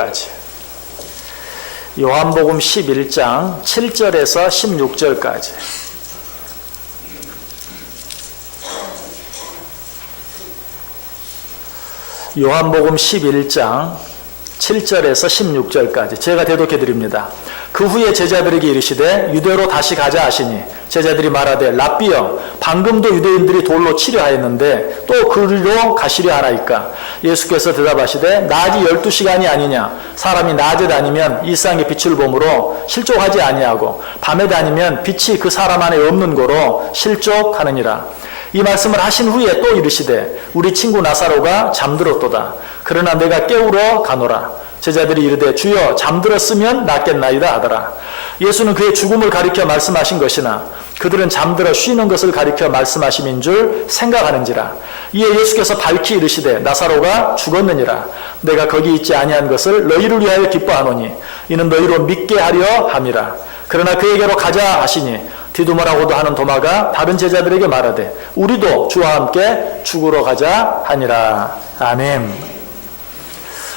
16절까지. 요한복음 11장 7절에서 16절까지. 요한복음 11장 7절에서 16절까지 제가 대독해 드립니다. 그 후에 제자들에게 이르시되 유대로 다시 가자 하시니 제자들이 말하되 랍비여 방금도 유대인들이 돌로 치려 하였는데 또 그리로 가시려 하나이까. 예수께서 대답하시되 낮이 12시간이 아니냐. 사람이 낮에 다니면 일상의 빛을 보므로 실족하지 아니하고 밤에 다니면 빛이 그 사람 안에 없는 고로 실족하느니라. 이 말씀을 하신 후에 또 이르시되 우리 친구 나사로가 잠들었도다. 그러나 내가 깨우러 가노라. 제자들이 이르되 주여 잠들었으면 낫겠나이다 하더라. 예수는 그의 죽음을 가리켜 말씀하신 것이나 그들은 잠들어 쉬는 것을 가리켜 말씀하심인 줄 생각하는지라. 이에 예수께서 밝히 이르시되 나사로가 죽었느니라. 내가 거기 있지 아니한 것을 너희를 위하여 기뻐하노니 이는 너희로 믿게 하려 함이라. 그러나 그에게로 가자 하시니 디두머라고도 하는 도마가 다른 제자들에게 말하되 우리도 주와 함께 죽으러 가자 하니라. 아멘.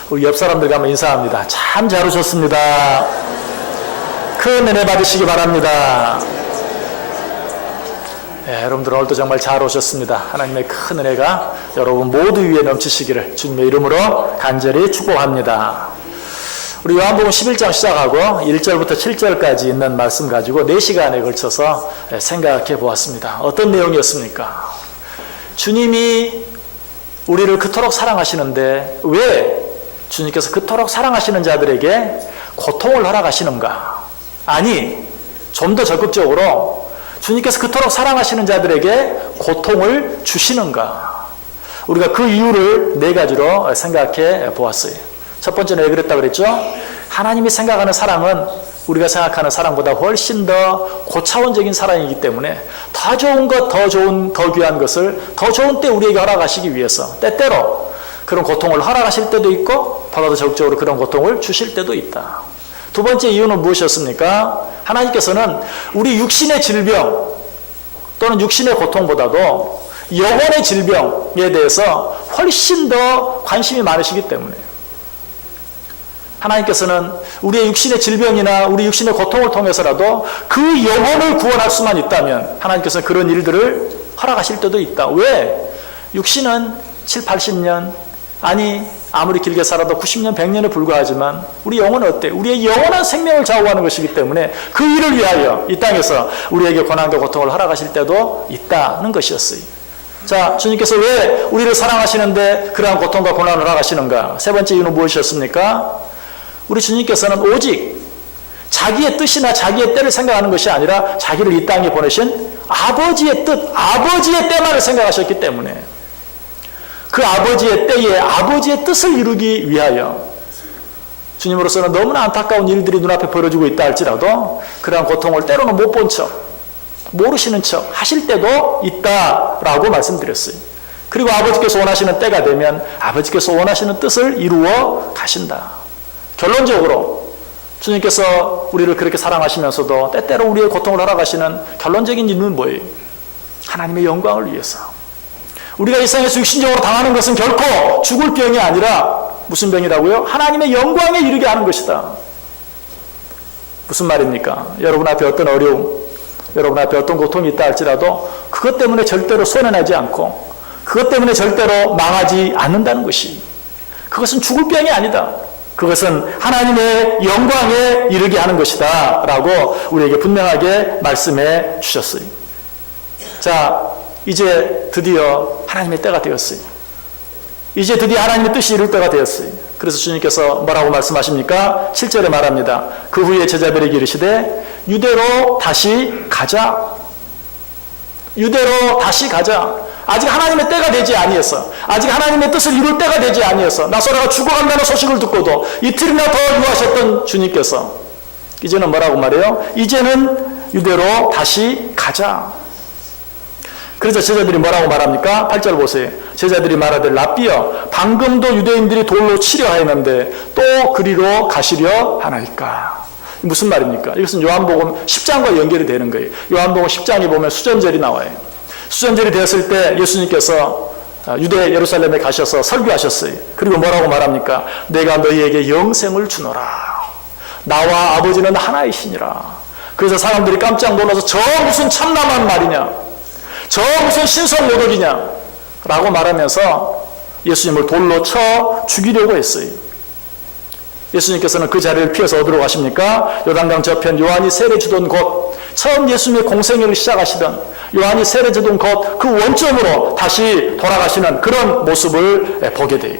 우리 옆 사람들과 한번 인사합니다. 참 잘 오셨습니다. 큰 은혜 받으시기 바랍니다. 네, 여러분들 오늘도 정말 잘 오셨습니다. 하나님의 큰 은혜가 여러분 모두 위에 넘치시기를 주님의 이름으로 간절히 축복합니다. 우리 요한복음 11장 시작하고 1절부터 7절까지 있는 말씀 가지고 4시간에 걸쳐서 생각해 보았습니다. 어떤 내용이었습니까? 주님이 우리를 그토록 사랑하시는데 왜 주님께서 그토록 사랑하시는 자들에게 고통을 허락하시는가? 아니, 좀 더 적극적으로 주님께서 그토록 사랑하시는 자들에게 고통을 주시는가? 우리가 그 이유를 4가지로 생각해 보았어요. 첫 번째는 왜 그랬다고 그랬죠? 하나님이 생각하는 사랑은 우리가 생각하는 사랑보다 훨씬 더 고차원적인 사랑이기 때문에 더 좋은 것, 더 좋은, 더 귀한 것을 더 좋은 때 우리에게 허락하시기 위해서 때때로 그런 고통을 허락하실 때도 있고 더더 적극적으로 그런 고통을 주실 때도 있다. 두 번째 이유는 무엇이었습니까? 하나님께서는 우리 육신의 질병 또는 육신의 고통보다도 영혼의 질병에 대해서 훨씬 더 관심이 많으시기 때문에 하나님께서는 우리의 육신의 질병이나 우리 육신의 고통을 통해서라도 그 영혼을 구원할 수만 있다면 하나님께서는 그런 일들을 허락하실 때도 있다. 왜? 육신은 7, 80년 아니 아무리 길게 살아도 90년, 100년에 불과하지만 우리 영혼은 어때? 우리의 영원한 생명을 좌우하는 것이기 때문에 그 일을 위하여 이 땅에서 우리에게 고난과 고통을 허락하실 때도 있다는 것이었어요. 자, 주님께서 왜 우리를 사랑하시는데 그러한 고통과 고난을 허락하시는가? 세 번째 이유는 무엇이었습니까? 우리 주님께서는 오직 자기의 뜻이나 자기의 때를 생각하는 것이 아니라 자기를 이 땅에 보내신 아버지의 뜻, 아버지의 때만을 생각하셨기 때문에 그 아버지의 때에 아버지의 뜻을 이루기 위하여 주님으로서는 너무나 안타까운 일들이 눈앞에 벌어지고 있다 할지라도 그러한 고통을 때로는 못 본 척, 모르시는 척 하실 때도 있다라고 말씀드렸어요. 그리고 아버지께서 원하시는 때가 되면 아버지께서 원하시는 뜻을 이루어 가신다. 결론적으로 주님께서 우리를 그렇게 사랑하시면서도 때때로 우리의 고통을 허락하시는 결론적인 이유는 뭐예요? 하나님의 영광을 위해서. 우리가 이 세상에서 육신적으로 당하는 것은 결코 죽을 병이 아니라 무슨 병이라고요? 하나님의 영광에 이르게 하는 것이다. 무슨 말입니까? 여러분 앞에 어떤 어려움, 여러분 앞에 어떤 고통이 있다 할지라도 그것 때문에 절대로 손해나지 않고 그것 때문에 절대로 망하지 않는다는 것이 그것은 죽을 병이 아니다. 그것은 하나님의 영광에 이르게 하는 것이다 라고 우리에게 분명하게 말씀해 주셨어요. 자, 이제 드디어 하나님의 때가 되었어요. 이제 드디어 하나님의 뜻이 이룰 때가 되었어요. 그래서 주님께서 뭐라고 말씀하십니까? 7절에 말합니다. 그 후에 제자들에게 이르시되 유대로 다시 가자. 유대로 다시 가자. 아직 하나님의 때가 되지 아니했어. 아직 하나님의 뜻을 이룰 때가 되지 아니했어. 나사로가 죽어간다는 소식을 듣고도 이틀이나 더 유하셨던 주님께서 이제는 뭐라고 말해요? 이제는 유대로 다시 가자. 그래서 제자들이 뭐라고 말합니까? 8절 보세요. 제자들이 말하되 랍비여 방금도 유대인들이 돌로 치려 하였는데 또 그리로 가시려 하나이까. 무슨 말입니까? 이것은 요한복음 10장과 연결이 되는 거예요. 요한복음 10장에 보면 수전절이 나와요. 수전절이 되었을 때 예수님께서 유대 예루살렘에 가셔서 설교하셨어요. 그리고 뭐라고 말합니까? 내가 너희에게 영생을 주노라. 나와 아버지는 하나이시니라. 그래서 사람들이 깜짝 놀라서 저 무슨 참남한 말이냐, 저 무슨 신성모독이냐 라고 말하면서 예수님을 돌로 쳐 죽이려고 했어요. 예수님께서는 그 자리를 피해서 어디로 가십니까? 요단강 저편 요한이 세례 주던 곳, 처음 예수님의 공생애를 시작하시던 요한이 세례 주던 곳, 그 원점으로 다시 돌아가시는 그런 모습을 보게 돼요.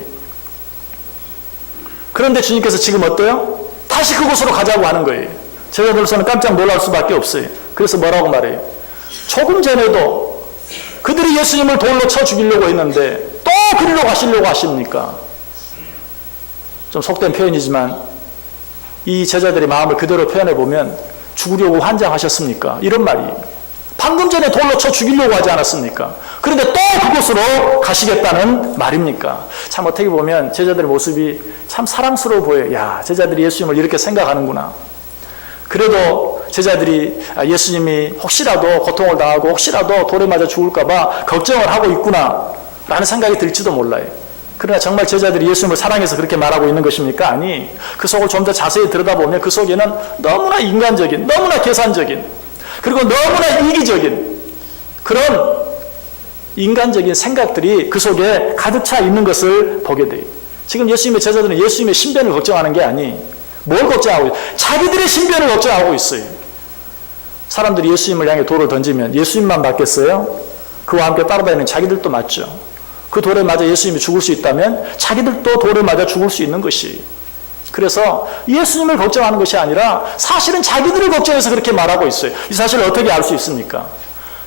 그런데 주님께서 지금 어때요? 다시 그곳으로 가자고 하는 거예요. 제자들로서는 깜짝 놀랄 수밖에 없어요. 그래서 뭐라고 말해요? 조금 전에도 그들이 예수님을 돌로 쳐 죽이려고 했는데 또 그리로 가시려고 하십니까? 좀 속된 표현이지만 이 제자들의 마음을 그대로 표현해 보면 죽으려고 환장하셨습니까? 이런 말이에요. 방금 전에 돌로 쳐 죽이려고 하지 않았습니까? 그런데 또 그곳으로 가시겠다는 말입니까? 참 어떻게 보면 제자들의 모습이 참 사랑스러워 보여요. 야, 제자들이 예수님을 이렇게 생각하는구나. 그래도 제자들이 예수님이 혹시라도 고통을 당하고 혹시라도 돌에 맞아 죽을까 봐 걱정을 하고 있구나 라는 생각이 들지도 몰라요. 그러나 정말 제자들이 예수님을 사랑해서 그렇게 말하고 있는 것입니까? 아니, 그 속을 좀 더 자세히 들여다보면 그 속에는 너무나 인간적인, 너무나 계산적인, 그리고 너무나 이기적인 그런 인간적인 생각들이 그 속에 가득 차 있는 것을 보게 돼요. 지금 예수님의 제자들은 예수님의 신변을 걱정하는 게 아니, 뭘 걱정하고 있어요? 자기들의 신변을 걱정하고 있어요. 사람들이 예수님을 향해 돌을 던지면 예수님만 맞겠어요? 그와 함께 따라다니는 자기들도 맞죠. 그 돌에 맞아 예수님이 죽을 수 있다면 자기들도 돌에 맞아 죽을 수 있는 것이. 그래서 예수님을 걱정하는 것이 아니라 사실은 자기들을 걱정해서 그렇게 말하고 있어요. 이 사실을 어떻게 알 수 있습니까?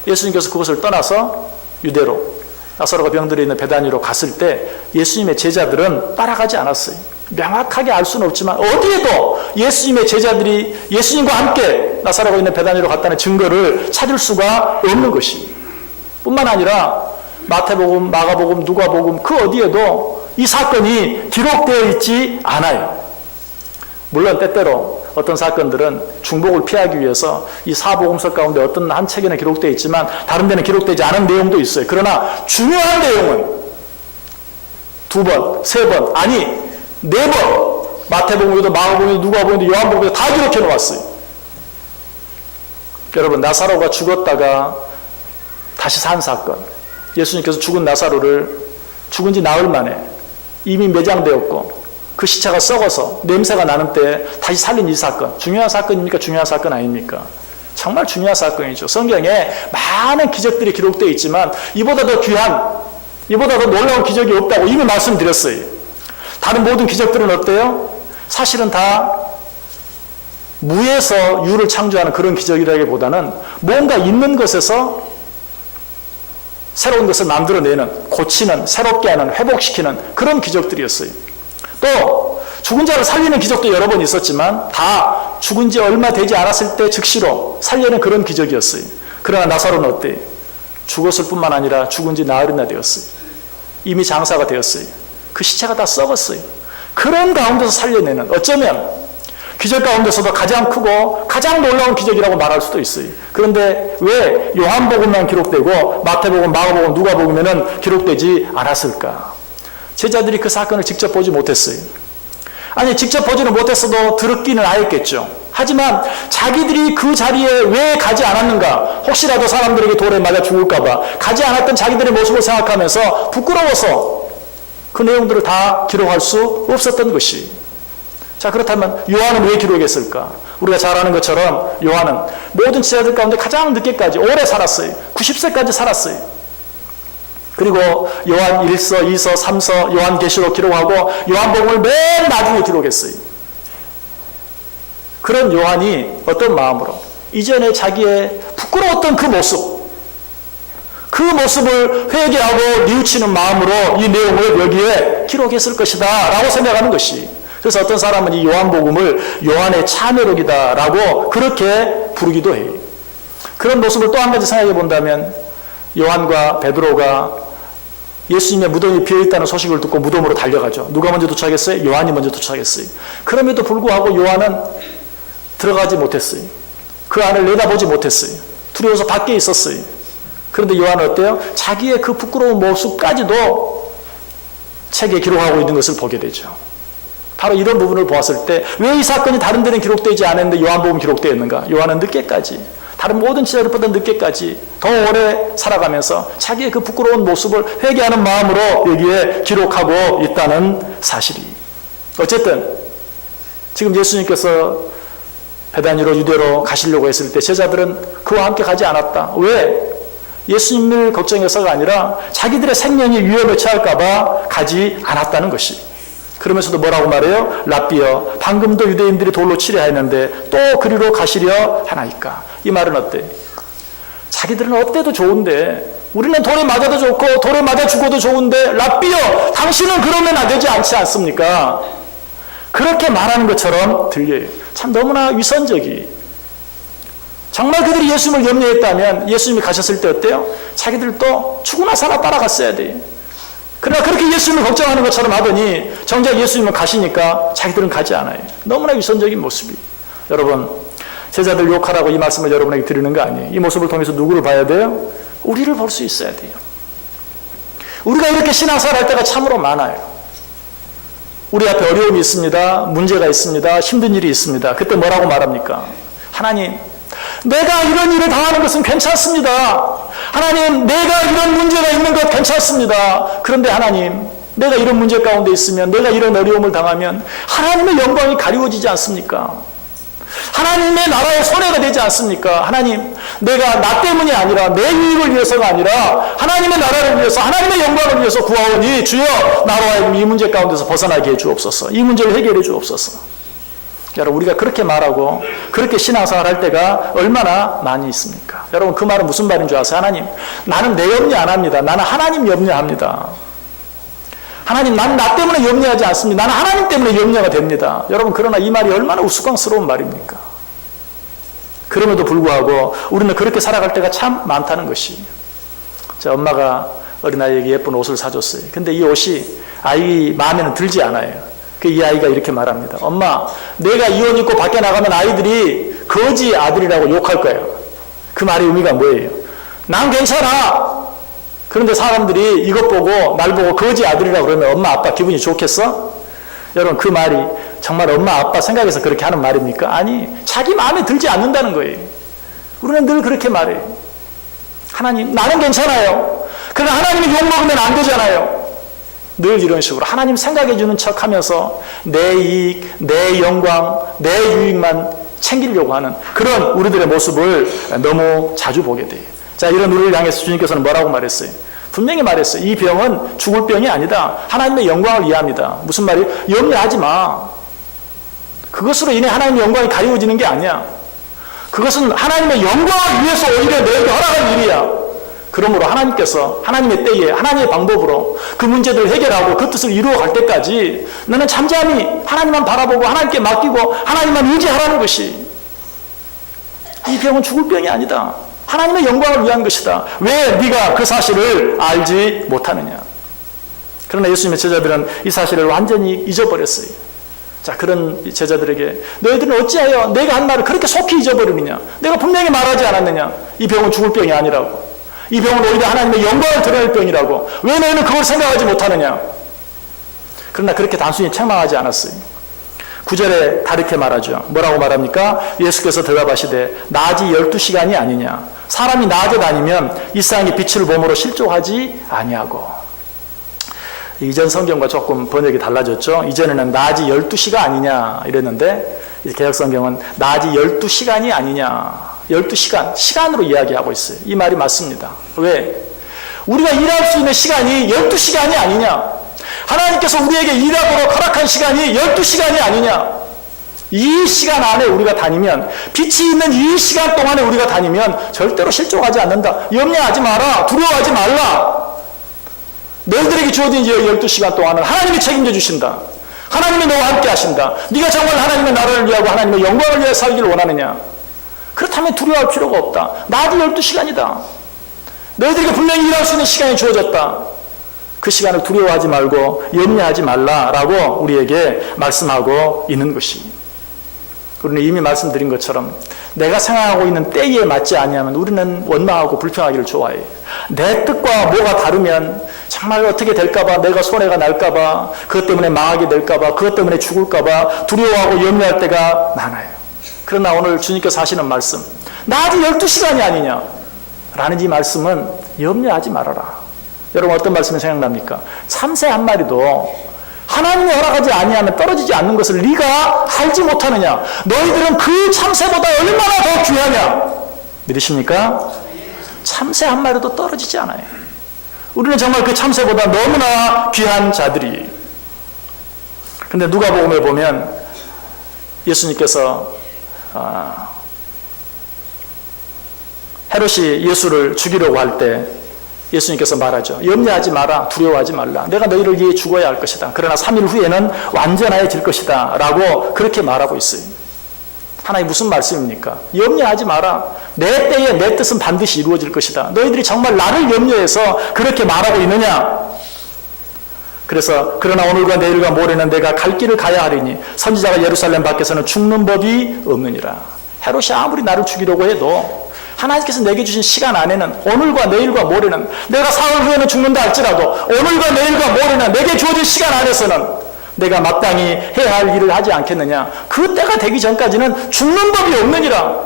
예수님께서 그것을 떠나서 유대로, 나사로가 병들어 있는 베다니로 갔을 때 예수님의 제자들은 따라가지 않았어요. 명확하게 알 수는 없지만 어디에도 예수님의 제자들이 예수님과 함께 나사로가 있는 베다니로 갔다는 증거를 찾을 수가 없는 것이. 뿐만 아니라 마태복음, 마가복음, 누가복음 그 어디에도 이 사건이 기록되어 있지 않아요. 물론 때때로 어떤 사건들은 중복을 피하기 위해서 이 사복음서 가운데 어떤 한 책에는 기록되어 있지만 다른 데는 기록되지 않은 내용도 있어요. 그러나 중요한 내용은 2번, 3번, 아니 4번 마태복음에도 마가복음에도 누가복음에도 요한복음에도 다 기록해 놓았어요. 여러분, 나사로가 죽었다가 다시 산 사건, 예수님께서 죽은 나사로를 죽은 지 나흘 만에 이미 매장되었고 그 시체가 썩어서 냄새가 나는 때 다시 살린 이 사건, 중요한 사건입니까? 중요한 사건 아닙니까? 정말 중요한 사건이죠. 성경에 많은 기적들이 기록되어 있지만 이보다 더 귀한, 이보다 더 놀라운 기적이 없다고 이미 말씀드렸어요. 다른 모든 기적들은 어때요? 사실은 다 무에서 유를 창조하는 그런 기적이라기보다는 뭔가 있는 것에서 새로운 것을 만들어내는, 고치는, 새롭게 하는, 회복시키는 그런 기적들이었어요. 또 죽은 자를 살리는 기적도 여러 번 있었지만 다 죽은 지 얼마 되지 않았을 때 즉시로 살려낸 그런 기적이었어요. 그러나 나사로는 어때요? 죽었을 뿐만 아니라 죽은 지 나흘이나 되었어요. 이미 장사가 되었어요. 그 시체가 다 썩었어요. 그런 가운데서 살려내는, 어쩌면 기적 가운데서도 가장 크고 가장 놀라운 기적이라고 말할 수도 있어요. 그런데 왜 요한복음만 기록되고 마태복음, 마가복음, 누가복음에는 기록되지 않았을까? 제자들이 그 사건을 직접 보지 못했어요. 아니, 직접 보지는 못했어도 들었기는 하였겠죠. 하지만 자기들이 그 자리에 왜 가지 않았는가? 혹시라도 사람들에게 돌에 맞아 죽을까 봐 가지 않았던 자기들의 모습을 생각하면서 부끄러워서 그 내용들을 다 기록할 수 없었던 것이. 자, 그렇다면 요한은 왜 기록했을까? 우리가 잘 아는 것처럼 요한은 모든 제자들 가운데 가장 늦게까지 오래 살았어요. 90세까지 살았어요. 그리고 요한 1서, 2서, 3서, 요한계시록 기록하고 요한복음을 맨 나중에 기록했어요. 그런 요한이 어떤 마음으로 이전에 자기의 부끄러웠던 그 모습을 회개하고 뉘우치는 마음으로 이 내용을 여기에 기록했을 것이다 라고 생각하는 것이. 그래서 어떤 사람은 이 요한복음을 요한의 참여록이다 라고 그렇게 부르기도 해요. 그런 모습을 또 한 가지 생각해 본다면 요한과 베드로가 예수님의 무덤이 비어있다는 소식을 듣고 무덤으로 달려가죠. 누가 먼저 도착했어요? 요한이 먼저 도착했어요. 그럼에도 불구하고 요한은 들어가지 못했어요. 그 안을 내다보지 못했어요. 두려워서 밖에 있었어요. 그런데 요한은 어때요? 자기의 그 부끄러운 모습까지도 책에 기록하고 있는 것을 보게 되죠. 바로 이런 부분을 보았을 때 왜 이 사건이 다른 데는 기록되지 않았는데 요한복음 기록되어 있는가? 요한은 늦게까지, 다른 모든 지자들보다 늦게까지 더 오래 살아가면서 자기의 그 부끄러운 모습을 회개하는 마음으로 여기에 기록하고 있다는 사실이. 어쨌든 지금 예수님께서 베다니로 유대로 가시려고 했을 때 제자들은 그와 함께 가지 않았다. 왜? 예수님을 걱정해서가 아니라 자기들의 생명이 위험에 처할까 봐 가지 않았다는 것이. 그러면서도 뭐라고 말해요? 랍비여, 방금도 유대인들이 돌로 치려 했는데 또 그리로 가시려 하나이까? 이 말은 어때? 자기들은 어때도 좋은데, 우리는 돌에 맞아도 좋고 돌에 맞아 죽어도 좋은데 랍비여, 당신은 그러면 안 되지 않지 않습니까? 그렇게 말하는 것처럼 들려요. 참 너무나 위선적이. 정말 그들이 예수님을 염려했다면 예수님이 가셨을 때 어때요? 자기들도 죽으나 살아 따라갔어야 돼요. 그러나 그렇게 예수님을 걱정하는 것처럼 하더니 정작 예수님은 가시니까 자기들은 가지 않아요. 너무나 위선적인 모습이. 여러분, 제자들 욕하라고 이 말씀을 여러분에게 드리는 거 아니에요. 이 모습을 통해서 누구를 봐야 돼요? 우리를 볼 수 있어야 돼요. 우리가 이렇게 신앙생활 할 때가 참으로 많아요. 우리 앞에 어려움이 있습니다. 문제가 있습니다. 힘든 일이 있습니다. 그때 뭐라고 말합니까? 하나님, 내가 이런 일을 당하는 것은 괜찮습니다. 하나님, 내가 이런 문제가 있는 것 괜찮습니다. 그런데 하나님, 내가 이런 문제 가운데 있으면, 내가 이런 어려움을 당하면 하나님의 영광이 가리워지지 않습니까? 하나님의 나라의 손해가 되지 않습니까? 하나님, 내가 나 때문이 아니라 내 유익을 위해서가 아니라 하나님의 나라를 위해서, 하나님의 영광을 위해서 구하오니 주여 나로 하여금 이 문제 가운데서 벗어나게 해 주옵소서. 이 문제를 해결해 주옵소서. 여러분, 우리가 그렇게 말하고 그렇게 신앙생활 할 때가 얼마나 많이 있습니까? 여러분, 그 말은 무슨 말인 줄 아세요? 하나님, 나는 내 염려 안 합니다. 나는 하나님 염려합니다. 하나님, 나는 나 때문에 염려하지 않습니다. 나는 하나님 때문에 염려가 됩니다. 여러분, 그러나 이 말이 얼마나 우스꽝스러운 말입니까? 그럼에도 불구하고 우리는 그렇게 살아갈 때가 참 많다는 것이. 제 엄마가 어린아이에게 예쁜 옷을 사줬어요. 근데 이 옷이 아이 마음에는 들지 않아요. 이 아이가 이렇게 말합니다. 엄마, 내가 이 옷 입고 밖에 나가면 아이들이 거지 아들이라고 욕할 거예요. 그 말의 의미가 뭐예요? 난 괜찮아. 그런데 사람들이 이것 보고 날 보고 거지 아들이라고 그러면 엄마 아빠 기분이 좋겠어? 여러분, 그 말이 정말 엄마 아빠 생각해서 그렇게 하는 말입니까? 아니, 자기 마음에 들지 않는다는 거예요. 우리는 늘 그렇게 말해요. 하나님, 나는 괜찮아요. 그러나 하나님이 욕먹으면 안 되잖아요. 늘 이런 식으로 하나님 생각해 주는 척 하면서 내 이익, 내 영광, 내 유익만 챙기려고 하는 그런 우리들의 모습을 너무 자주 보게 돼요. 자, 이런 우리를 향해서 주님께서는 뭐라고 말했어요? 분명히 말했어요. 이 병은 죽을 병이 아니다. 하나님의 영광을 위함이다. 무슨 말이에요? 염려하지 마. 그것으로 인해 하나님의 영광이 가리워지는 게 아니야. 그것은 하나님의 영광을 위해서 오히려 너에게 허락한 일이야. 그러므로 하나님께서 하나님의 때에 하나님의 방법으로 그 문제들을 해결하고 그 뜻을 이루어갈 때까지 너는 잠잠히 하나님만 바라보고 하나님께 맡기고 하나님만 의지하라는 것이. 이 병은 죽을 병이 아니다. 하나님의 영광을 위한 것이다. 왜 네가 그 사실을 알지 못하느냐. 그러나 예수님의 제자들은 이 사실을 완전히 잊어버렸어요. 자, 그런 제자들에게 너희들은 어찌하여 내가 한 말을 그렇게 속히 잊어버리느냐. 내가 분명히 말하지 않았느냐. 이 병은 죽을 병이 아니라고. 이 병은 오히려 하나님의 영광을 드러낼 병이라고. 왜 너희는 그걸 생각하지 못하느냐. 그러나 그렇게 단순히 책망하지 않았어요. 9절에 다르게 말하죠. 뭐라고 말합니까? 예수께서 대답하시되 낮이 12시간이 아니냐. 사람이 낮에 다니면 이 세상의 빛을 보므로 실족하지 아니하고. 이전 성경과 조금 번역이 달라졌죠. 이전에는 낮이 12시가 아니냐 이랬는데 개역성경은 낮이 12시간이 아니냐. 12시간, 시간으로 이야기하고 있어요. 이 말이 맞습니다. 왜? 우리가 일할 수 있는 시간이 12시간이 아니냐. 하나님께서 우리에게 일하도록 허락한 시간이 12시간이 아니냐. 이 시간 안에 우리가 다니면, 빛이 있는 이 시간 동안에 우리가 다니면 절대로 실족하지 않는다. 염려하지 마라. 두려워하지 말라. 너희들에게 주어진 12시간 동안은 하나님이 책임져 주신다. 하나님이 너와 함께 하신다. 네가 정말 하나님의 나라를 위하고 하나님의 영광을 위해 살기를 원하느냐. 그렇다면 두려워할 필요가 없다. 낮이 12시간이다. 너희들에게 분명히 일할 수 있는 시간이 주어졌다. 그 시간을 두려워하지 말고 염려하지 말라라고 우리에게 말씀하고 있는 것이. 우리는 이미 말씀드린 것처럼 내가 생각하고 있는 때에 맞지 아니하면 우리는 원망하고 불평하기를 좋아해요. 내 뜻과 뭐가 다르면 정말 어떻게 될까봐, 내가 손해가 날까봐, 그것 때문에 망하게 될까봐, 그것 때문에 죽을까봐 두려워하고 염려할 때가 많아요. 그러나 오늘 주님께서 하시는 말씀, 나 아직 12시간이 아니냐 라는 이 말씀은 염려하지 말아라. 여러분 어떤 말씀이 생각납니까? 참새 한 마리도 하나님이 허락하지 아니하면 떨어지지 않는 것을 네가 알지 못하느냐? 너희들은 그 참새보다 얼마나 더 귀하냐? 믿으십니까? 참새 한 마리도 떨어지지 않아요. 우리는 정말 그 참새보다 너무나 귀한 자들이. 그런데 누가복음에 보면 예수님께서 헤롯이 예수를 죽이려고 할 때 예수님께서 말하죠. 염려하지 마라. 두려워하지 말라. 내가 너희를 위해 죽어야 할 것이다. 그러나 3일 후에는 완전해질 것이다. 라고 그렇게 말하고 있어요. 하나님 무슨 말씀입니까? 염려하지 마라. 내 때에 내 뜻은 반드시 이루어질 것이다. 너희들이 정말 나를 염려해서 그렇게 말하고 있느냐? 그래서 그러나 오늘과 내일과 모레는 내가 갈 길을 가야 하리니 선지자가 예루살렘 밖에서는 죽는 법이 없느니라. 헤롯이 아무리 나를 죽이려고 해도 하나님께서 내게 주신 시간 안에는 오늘과 내일과 모레는 내가 사흘 후에는 죽는다 할지라도 오늘과 내일과 모레는 내게 주어진 시간 안에서는 내가 마땅히 해야 할 일을 하지 않겠느냐. 그 때가 되기 전까지는 죽는 법이 없느니라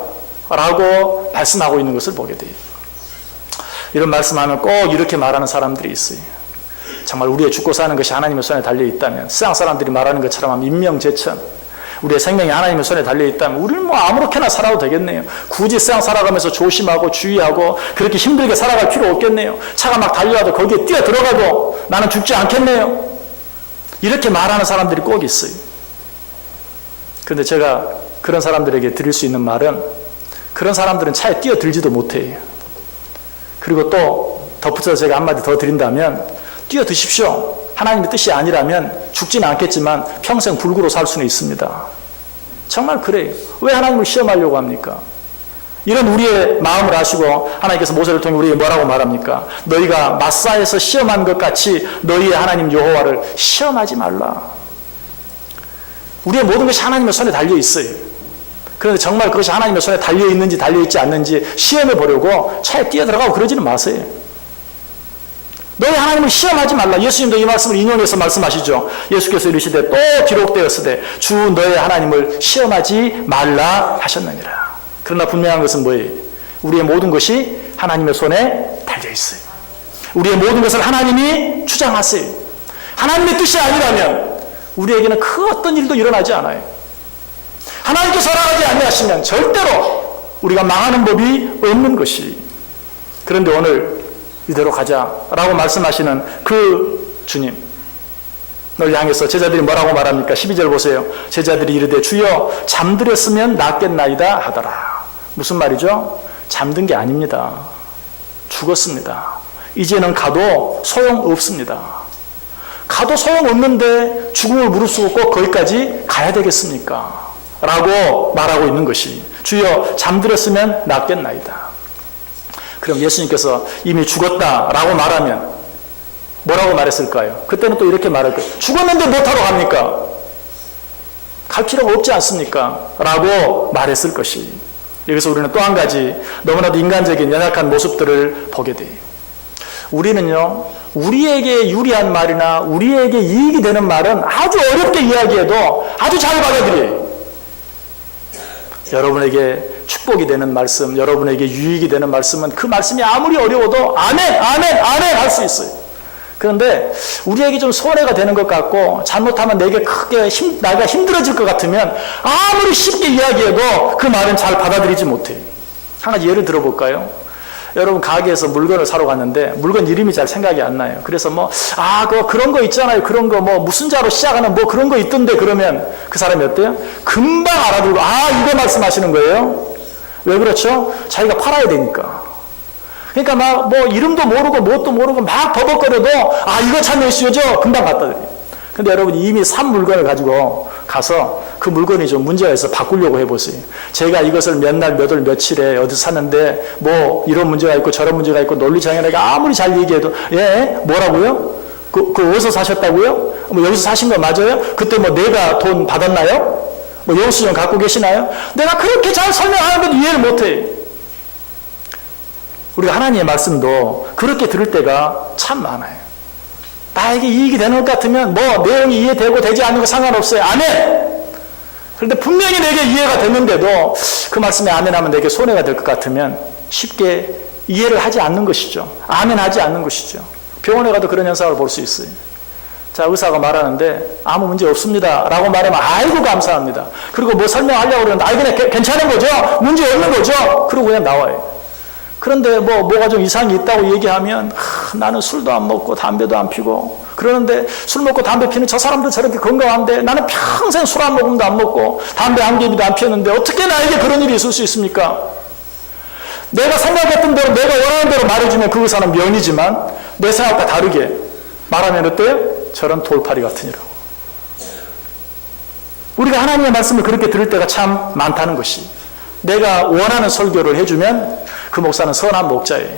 라고 말씀하고 있는 것을 보게 돼요. 이런 말씀하면 꼭 이렇게 말하는 사람들이 있어요. 정말 우리의 죽고 사는 것이 하나님의 손에 달려있다면 세상 사람들이 말하는 것처럼 하면 인명재천, 우리의 생명이 하나님의 손에 달려있다면 우리는 뭐 아무렇게나 살아도 되겠네요. 굳이 세상 살아가면서 조심하고 주의하고 그렇게 힘들게 살아갈 필요 없겠네요. 차가 막 달려와도 거기에 뛰어 들어가도 나는 죽지 않겠네요. 이렇게 말하는 사람들이 꼭 있어요. 그런데 제가 그런 사람들에게 드릴 수 있는 말은 그런 사람들은 차에 뛰어들지도 못해요. 그리고 또 덧붙여서 제가 한마디 더 드린다면 뛰어드십시오. 하나님의 뜻이 아니라면 죽지는 않겠지만 평생 불구로 살 수는 있습니다. 정말 그래요. 왜 하나님을 시험하려고 합니까? 이런 우리의 마음을 아시고 하나님께서 모세를 통해 우리에게 뭐라고 말합니까? 너희가 마사에서 시험한 것 같이 너희의 하나님 여호와를 시험하지 말라. 우리의 모든 것이 하나님의 손에 달려 있어요. 그런데 정말 그것이 하나님의 손에 달려 있는지 달려 있지 않는지 시험해 보려고 차에 뛰어들어가고 그러지는 마세요. 너희 하나님을 시험하지 말라. 예수님도 이 말씀을 인용해서 말씀하시죠. 예수께서 이르시되 또 기록되었으되 주 너의 하나님을 시험하지 말라 하셨느니라. 그러나 분명한 것은 뭐예요? 우리의 모든 것이 하나님의 손에 달려 있어요. 우리의 모든 것을 하나님이 주장하세요. 하나님의 뜻이 아니라면 우리에게는 그 어떤 일도 일어나지 않아요. 하나님께서 허락하지 아니하시면 절대로 우리가 망하는 법이 없는 것이. 그런데 오늘 이대로 가자라고 말씀하시는 그 주님, 널 향해서 제자들이 뭐라고 말합니까? 12절 보세요. 제자들이 이르되 주여 잠들었으면 낫겠나이다 하더라. 무슨 말이죠? 잠든 게 아닙니다. 죽었습니다. 이제는 가도 소용없습니다. 가도 소용없는데 죽음을 무릅쓰고 꼭 거기까지 가야 되겠습니까? 라고 말하고 있는 것이 주여 잠들었으면 낫겠나이다. 그럼 예수님께서 이미 죽었다라고 말하면 뭐라고 말했을까요? 그때는 또 이렇게 말할 거예요. 죽었는데 못하러 갑니까? 갈 필요가 없지 않습니까? 라고 말했을 것이. 여기서 우리는 또 한 가지 너무나도 인간적인 연약한 모습들을 보게 돼요. 우리는요, 우리에게 유리한 말이나 우리에게 이익이 되는 말은 아주 어렵게 이야기해도 아주 잘 받아들여요. 여러분에게 축복이 되는 말씀, 여러분에게 유익이 되는 말씀은 그 말씀이 아무리 어려워도 아멘, 아멘, 아멘 할 수 있어요. 그런데 우리에게 좀 손해가 되는 것 같고 잘못하면 내게 크게 나가 힘들어질 것 같으면 아무리 쉽게 이야기해도 그 말은 잘 받아들이지 못해요. 한 가지 예를 들어볼까요? 여러분 가게에서 물건을 사러 갔는데 물건 이름이 잘 생각이 안 나요. 그래서 그런 거 있잖아요. 그런 거 무슨 자로 시작하는 그런 거 있던데 그러면 그 사람이 어때요? 금방 알아들고 이거 말씀하시는 거예요. 왜 그렇죠? 자기가 팔아야 되니까. 그러니까 이름도 모르고 뭣도 모르고 막 버벅거려도 이거 찾는 이슈죠. 금방 갖다 드려요. 근데 여러분이 이미 산 물건을 가지고 가서 그 물건이 좀 문제가 있어서 바꾸려고 해보세요. 제가 이것을 몇 날, 몇 월, 며칠에 어디서 샀는데 이런 문제가 있고 저런 문제가 있고 논리장애가 아무리 잘 얘기해도 뭐라고요? 그 어디서 사셨다고요? 여기서 사신 거 맞아요? 그때 내가 돈 받았나요? 뭐 영수증 갖고 계시나요? 내가 그렇게 잘 설명하는데도 이해를 못해. 우리가 하나님의 말씀도 그렇게 들을 때가 참 많아요. 나에게 이익이 되는 것 같으면 뭐 내용이 이해되고 되지 않는 거 상관없어요. 아멘! 그런데 분명히 내게 이해가 됐는데도 그 말씀에 아멘 하면 내게 손해가 될 것 같으면 쉽게 이해를 하지 않는 것이죠. 아멘 하지 않는 것이죠. 병원에 가도 그런 현상을 볼 수 있어요. 자, 의사가 말하는데 아무 문제 없습니다 라고 말하면 아이고 감사합니다. 그리고 뭐 설명하려고 그러는데 그냥 괜찮은 거죠? 문제 없는 거죠? 그러고 그냥 나와요. 그런데 뭐가 좀 이상이 있다고 얘기하면 나는 술도 안 먹고 담배도 안 피고 그러는데 술 먹고 담배 피는 저 사람들 저렇게 건강한데 나는 평생 술 한 모금도 안 먹고 담배 한 개비도 안 피웠는데 어떻게 나에게 그런 일이 있을 수 있습니까? 내가 생각했던 대로 내가 원하는 대로 말해주면 그 의사는 명이지만 내 생각과 다르게 말하면 어때요? 저런 돌팔이 같으니라고. 우리가 하나님의 말씀을 그렇게 들을 때가 참 많다는 것이 내가 원하는 설교를 해주면 그 목사는 선한 목자예요.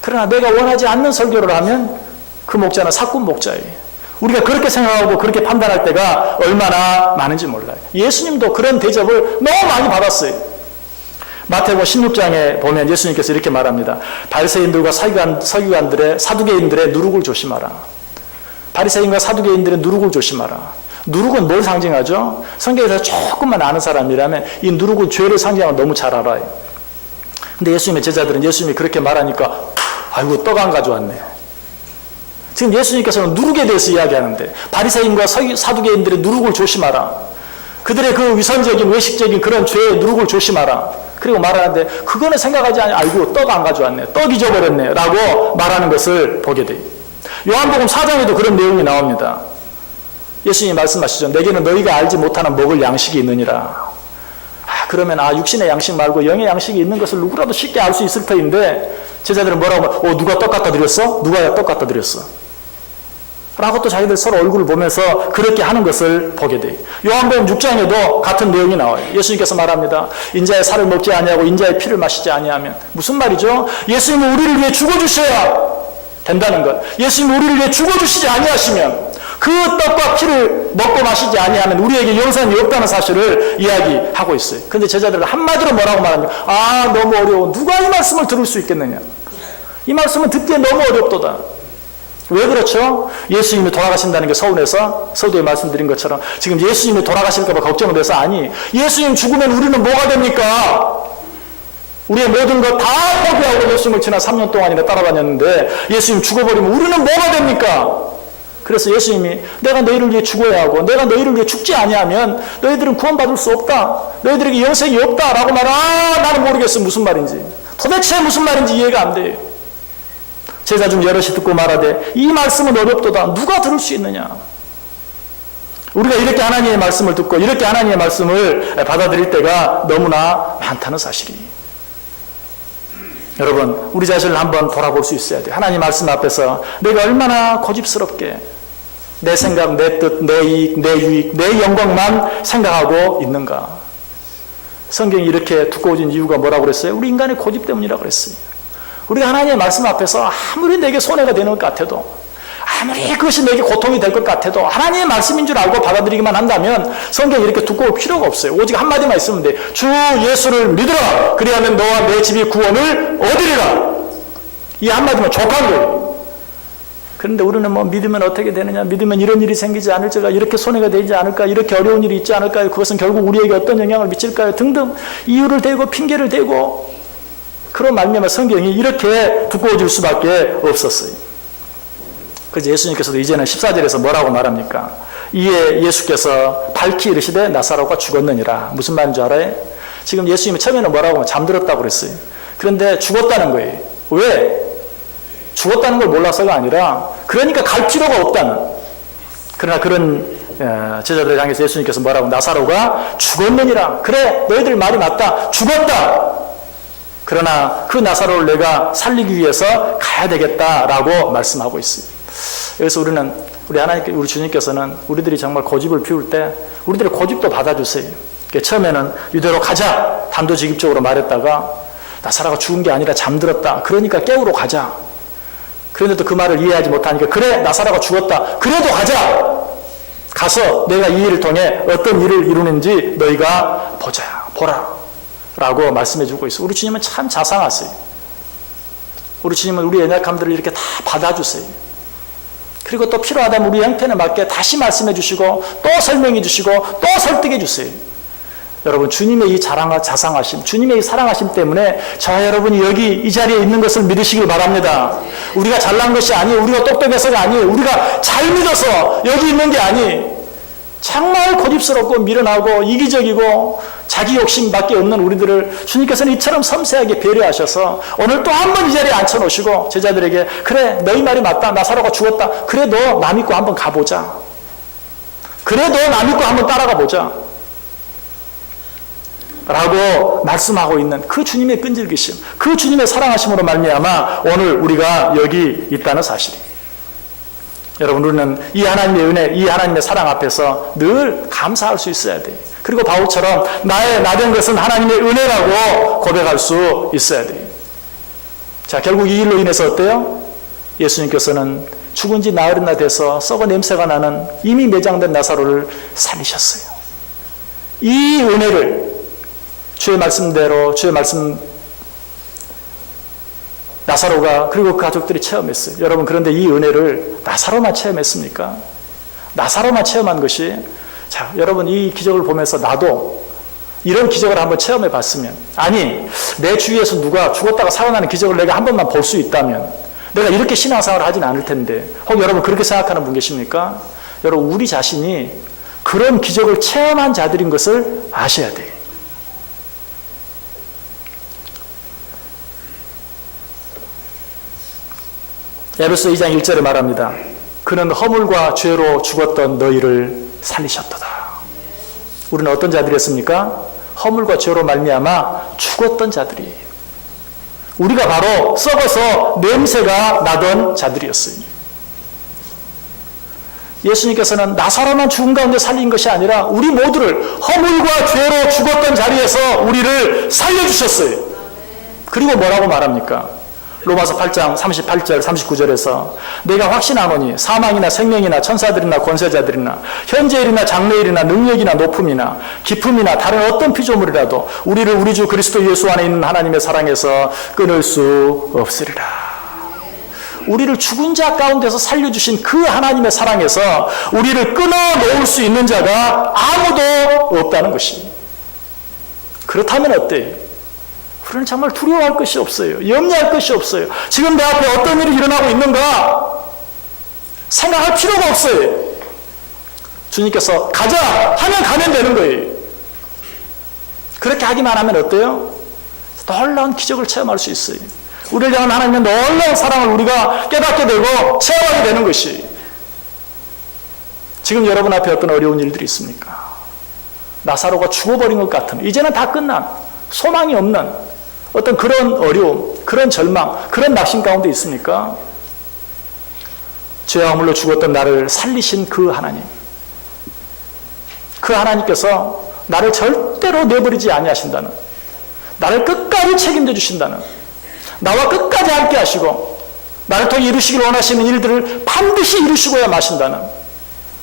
그러나 내가 원하지 않는 설교를 하면 그 목자는 사꾼 목자예요. 우리가 그렇게 생각하고 그렇게 판단할 때가 얼마나 많은지 몰라요. 예수님도 그런 대접을 너무 많이 받았어요. 마태복음 16장에 보면 예수님께서 이렇게 말합니다. 바리새인들과 서기관들의 사두개인들의 누룩을 조심하라. 바리새인과 사두개인들의 누룩을 조심하라. 누룩은 뭘 상징하죠? 성경에서 조금만 아는 사람이라면 이 누룩은 죄를 상징하고 너무 잘 알아요. 근데 예수님의 제자들은 예수님이 그렇게 말하니까 아이고 떡 안 가져왔네요. 지금 예수님께서는 누룩에 대해서 이야기하는데 바리새인과 사두개인들의 누룩을 조심하라. 그들의 그 위선적인 외식적인 그런 죄의 누룩을 조심하라. 그리고 말하는데 그거는 생각하지 않니 아이고 떡 안 가져왔네. 떡 잊어버렸네 라고 말하는 것을 보게 돼요. 요한복음 4장에도 그런 내용이 나옵니다. 예수님이 말씀하시죠. 내게는 너희가 알지 못하는 먹을 양식이 있느니라. 그러면 육신의 양식 말고 영의 양식이 있는 것을 누구라도 쉽게 알 수 있을 터인데 제자들은 뭐라고 하면 누가 떡 갖다 드렸어? 누가 떡 갖다 드렸어? 라고 또 자기들 서로 얼굴을 보면서 그렇게 하는 것을 보게 돼요. 요한복음 6장에도 같은 내용이 나와요. 예수님께서 말합니다. 인자의 살을 먹지 아니하고 인자의 피를 마시지 아니하면 무슨 말이죠? 예수님은 우리를 위해 죽어주셔야 된다는 것. 예수님이 우리를 위해 죽어주시지 아니하시면 그 떡과 피를 먹고 마시지 아니하면 우리에게 영생이 없다는 사실을 이야기하고 있어요. 그런데 제자들은 한마디로 뭐라고 말합니까? 너무 어려워. 누가 이 말씀을 들을 수 있겠느냐? 이 말씀은 듣기에 너무 어렵도다. 왜 그렇죠? 예수님이 돌아가신다는 게 서운해서 서두에 말씀드린 것처럼 지금 예수님이 돌아가실까 봐 걱정을 해서 아니 예수님 죽으면 우리는 뭐가 됩니까? 우리의 모든 것 다 포기하고 예수님을 지난 3년 동안이나 따라다녔는데 예수님 죽어버리면 우리는 뭐가 됩니까? 그래서 예수님이 내가 너희를 위해 죽어야 하고 내가 너희를 위해 죽지 아니하면 너희들은 구원받을 수 없다. 너희들에게 영생이 없다 라고 나는 모르겠어 무슨 말인지. 도대체 무슨 말인지 이해가 안 돼요. 제자 중 여럿이 듣고 말하되 이 말씀은 어렵도다. 누가 들을 수 있느냐. 우리가 이렇게 하나님의 말씀을 듣고 이렇게 하나님의 말씀을 받아들일 때가 너무나 많다는 사실이에요. 여러분 우리 자신을 한번 돌아볼 수 있어야 돼요. 하나님 말씀 앞에서 내가 얼마나 고집스럽게 내 생각, 내 뜻, 내 이익, 내 유익, 내 영광만 생각하고 있는가. 성경이 이렇게 두꺼워진 이유가 뭐라고 그랬어요? 우리 인간의 고집 때문이라고 그랬어요. 우리가 하나님의 말씀 앞에서 아무리 내게 손해가 되는 것 같아도 아무리 그것이 내게 고통이 될 것 같아도 하나님의 말씀인 줄 알고 받아들이기만 한다면 성경이 이렇게 두꺼울 필요가 없어요. 오직 한마디만 있으면 돼. 주 예수를 믿으라. 그리하면 너와 내 집이 구원을 얻으리라. 이 한마디만 족한 거예요. 그런데 우리는 뭐 믿으면 어떻게 되느냐, 믿으면 이런 일이 생기지 않을까, 이렇게 손해가 되지 않을까, 이렇게 어려운 일이 있지 않을까요? 그것은 결국 우리에게 어떤 영향을 미칠까요? 등등 이유를 대고 핑계를 대고 그런 말미암아 성경이 이렇게 두꺼워질 수밖에 없었어요. 그래서 예수님께서도 이제는 14절에서 뭐라고 말합니까? 이에 예수께서 밝히 이르시되 나사로가 죽었느니라. 무슨 말인 줄 알아요? 지금 예수님이 처음에는 뭐라고 하면 잠들었다고 그랬어요. 그런데 죽었다는 거예요. 왜? 죽었다는 걸 몰라서가 아니라 그러니까 갈 필요가 없다는. 그러나 그런 제자들을 향해서 예수님께서 뭐라고 나사로가 죽었느니라. 그래 너희들 말이 맞다. 죽었다. 그러나 그 나사로를 내가 살리기 위해서 가야 되겠다라고 말씀하고 있어요. 그래서 우리 주님께서는 우리들이 정말 고집을 피울 때 우리들의 고집도 받아주세요. 처음에는 유대로 가자 단도직입적으로 말했다가 나사로가 죽은 게 아니라 잠들었다. 그러니까 깨우러 가자. 그런데도 그 말을 이해하지 못하니까 그래 나사로가 죽었다. 그래도 가자. 가서 내가 이 일을 통해 어떤 일을 이루는지 너희가 보라 라고 말씀해 주고 있어요. 우리 주님은 참 자상하세요. 우리 주님은 우리 연약함들을 이렇게 다 받아주세요. 그리고 또 필요하다면 우리 형편에 맞게 다시 말씀해 주시고 또 설명해 주시고 또 설득해 주세요. 여러분, 주님의 이 자상하심, 주님의 이 사랑하심 때문에 저와 여러분이 여기 이 자리에 있는 것을 믿으시길 바랍니다. 우리가 잘난 것이 아니에요. 우리가 똑똑해서가 아니에요. 우리가 잘 믿어서 여기 있는 게 아니에요. 정말 고집스럽고 미련하고 이기적이고 자기 욕심밖에 없는 우리들을 주님께서는 이처럼 섬세하게 배려하셔서 오늘 또 한 번 이 자리에 앉혀놓으시고 제자들에게 그래, 너희 말이 맞다. 나사로가 죽었다. 그래, 너 나 믿고 한번 가보자. 그래, 너 나 믿고 한번 따라가 보자. 라고 말씀하고 있는 그 주님의 끈질기심, 그 주님의 사랑하심으로 말미암아 오늘 우리가 여기 있다는 사실이에요. 여러분, 우리는 이 하나님의 은혜, 이 하나님의 사랑 앞에서 늘 감사할 수 있어야 돼요. 그리고 바울처럼 나 된 것은 하나님의 은혜라고 고백할 수 있어야 돼요. 자, 결국 이 일로 인해서 어때요? 예수님께서는 죽은 지 나흘이나 돼서 썩어 냄새가 나는 이미 매장된 나사로를 살리셨어요. 이 은혜를 주의 말씀대로 주의 말씀 나사로가 그리고 그 가족들이 체험했어요. 여러분, 그런데 이 은혜를 나사로만 체험했습니까? 나사로만 체험한 것이, 자, 여러분, 이 기적을 보면서 나도 이런 기적을 한번 체험해 봤으면, 아니 내 주위에서 누가 죽었다가 살아나는 기적을 내가 한 번만 볼 수 있다면 내가 이렇게 신앙생활을 하진 않을 텐데, 혹 여러분 그렇게 생각하는 분 계십니까? 여러분, 우리 자신이 그런 기적을 체험한 자들인 것을 아셔야 돼요. 에베소 2장 1절에 말합니다. 그는 허물과 죄로 죽었던 너희를 살리셨도다. 우리는 어떤 자들이었습니까? 허물과 죄로 말미암아 죽었던 자들이에요. 우리가 바로 썩어서 냄새가 나던 자들이었어요. 예수님께서는 나사로만 죽은 가운데 살린 것이 아니라 우리 모두를 허물과 죄로 죽었던 자리에서 우리를 살려주셨어요. 그리고 뭐라고 말합니까? 로마서 8장 38절 39절에서 내가 확신하노니 사망이나 생명이나 천사들이나 권세자들이나 현재일이나 장래일이나 능력이나 높음이나 기품이나 다른 어떤 피조물이라도 우리를 우리 주 그리스도 예수 안에 있는 하나님의 사랑에서 끊을 수 없으리라. 우리를 죽은 자 가운데서 살려주신 그 하나님의 사랑에서 우리를 끊어놓을 수 있는 자가 아무도 없다는 것이. 그렇다면 어때요? 우리는 정말 두려워할 것이 없어요. 염려할 것이 없어요. 지금 내 앞에 어떤 일이 일어나고 있는가 생각할 필요가 없어요. 주님께서 가자 하면 가면 되는 거예요. 그렇게 하기만 하면 어때요? 놀라운 기적을 체험할 수 있어요. 우리를 향한 하나님의 놀라운 사랑을 우리가 깨닫게 되고 체험하게 되는 것이. 지금 여러분 앞에 어떤 어려운 일들이 있습니까? 나사로가 죽어버린 것 같은, 이제는 다 끝난, 소망이 없는 어떤 그런 어려움, 그런 절망, 그런 낙심 가운데 있습니까? 죄와 허물로 죽었던 나를 살리신 그 하나님, 그 하나님께서 나를 절대로 내버리지 아니하신다는, 나를 끝까지 책임져 주신다는, 나와 끝까지 함께 하시고 나를 통해 이루시길 원하시는 일들을 반드시 이루시고야 마신다는,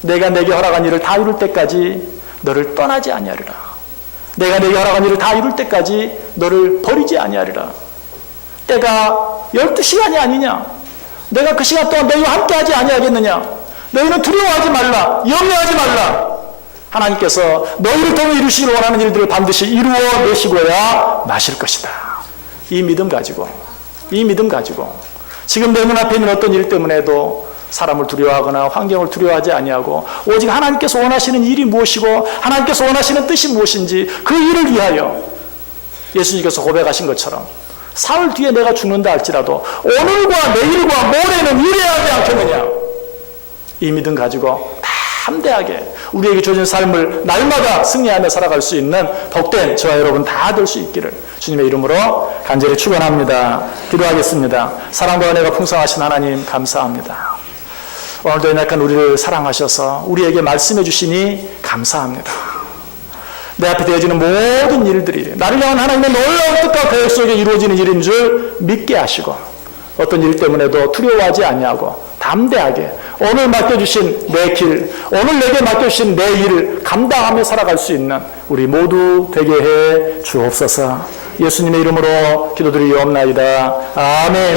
내가 내게 허락한 일을 다 이룰 때까지 너를 떠나지 아니하리라. 내가 내게 허락한 일을 다 이룰 때까지 너를 버리지 아니하리라. 때가 12시간이 아니냐? 내가 그 시간 동안 너희와 함께하지 아니하겠느냐? 너희는 두려워하지 말라. 염려하지 말라. 하나님께서 너희를 통해 이루시길 원하는 일들을 반드시 이루어내시고야 마실 것이다. 이 믿음 가지고 지금 내 눈앞에 있는 어떤 일 때문에도 사람을 두려워하거나 환경을 두려워하지 아니하고 오직 하나님께서 원하시는 일이 무엇이고 하나님께서 원하시는 뜻이 무엇인지 그 일을 위하여 예수님께서 고백하신 것처럼 사흘 뒤에 내가 죽는다 할지라도 오늘과 내일과 모레는 이래야 하지 않겠느냐. 이 믿음 가지고 담대하게 우리에게 주어진 삶을 날마다 승리하며 살아갈 수 있는 복된 저와 여러분 다 될 수 있기를 주님의 이름으로 간절히 축원합니다. 기도하겠습니다. 사랑과 은혜가 풍성하신 하나님 감사합니다. 오늘도 연약한 우리를 사랑하셔서 우리에게 말씀해 주시니 감사합니다. 내 앞에 되어지는 모든 일들이 나를 향한 하나님의 놀라운 뜻과 계획 속에 이루어지는 일인 줄 믿게 하시고 어떤 일 때문에도 두려워하지 아니하고 담대하게 오늘 맡겨주신 내 길, 오늘 내게 맡겨주신 내 일을 감당하며 살아갈 수 있는 우리 모두 되게 해 주옵소서. 예수님의 이름으로 기도드리옵나이다. 아멘.